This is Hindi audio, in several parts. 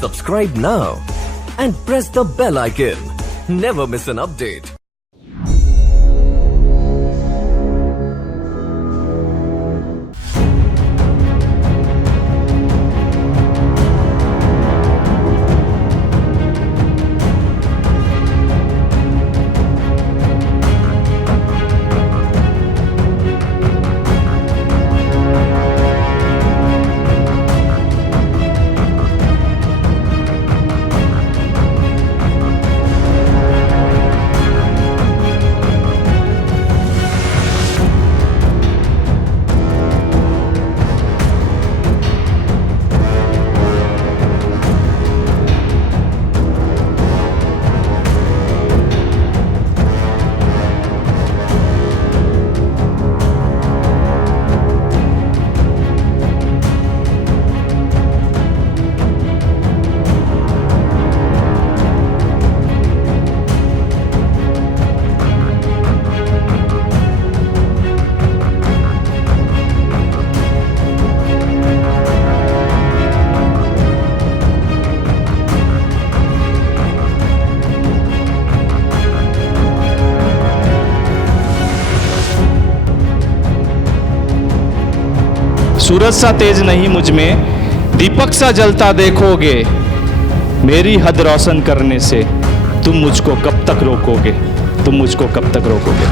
Subscribe now and press the bell icon. Never miss an update. सूरज सा तेज नहीं मुझ में, दीपक सा जलता देखोगे। मेरी हद रोशन करने से तुम मुझको कब तक रोकोगे, तुम मुझको कब तक रोकोगे।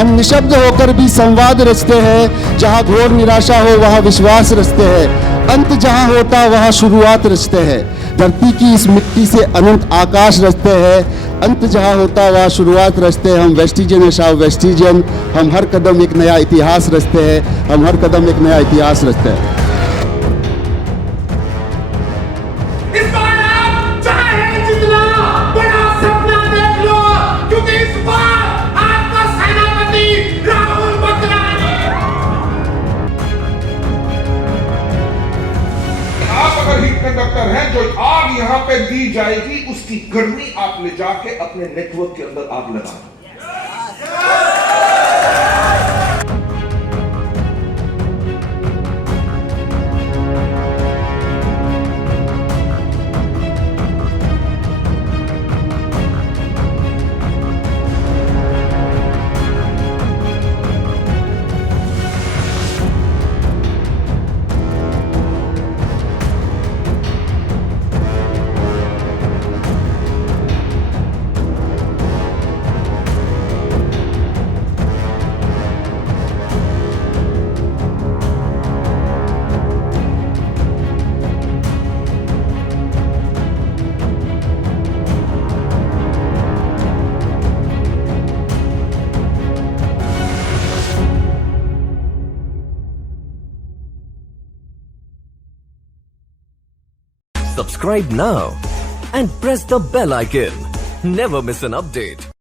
हम निशब्द होकर भी संवाद रचते हैं, जहां घोर निराशा हो वहां विश्वास रचते हैं। अंत जहां होता वहां शुरुआत रचते हैं। धरती की इस मिट्टी से अनंत आकाश रचते हैं। अंत जहां होता वहां शुरुआत रचते हैं। हम वेस्टिजियन है वेस्टिजियन। हम हर कदम एक नया इतिहास रचते हैं। हम हर कदम एक नया इतिहास रचते हैं। इस बार आप चाहे जितना बड़ा सपना देख लो, क्योंकि इस बार आपका सेनापति राहुल मकरानी। आप अगर हीट कंडक्टर हैं, जो आग यहां पे दी जाएगी उसकी गर्मी आप ले जाके अपने नेटवर्क के अंदर आग लगा। Subscribe now and press the bell icon. Never miss an update.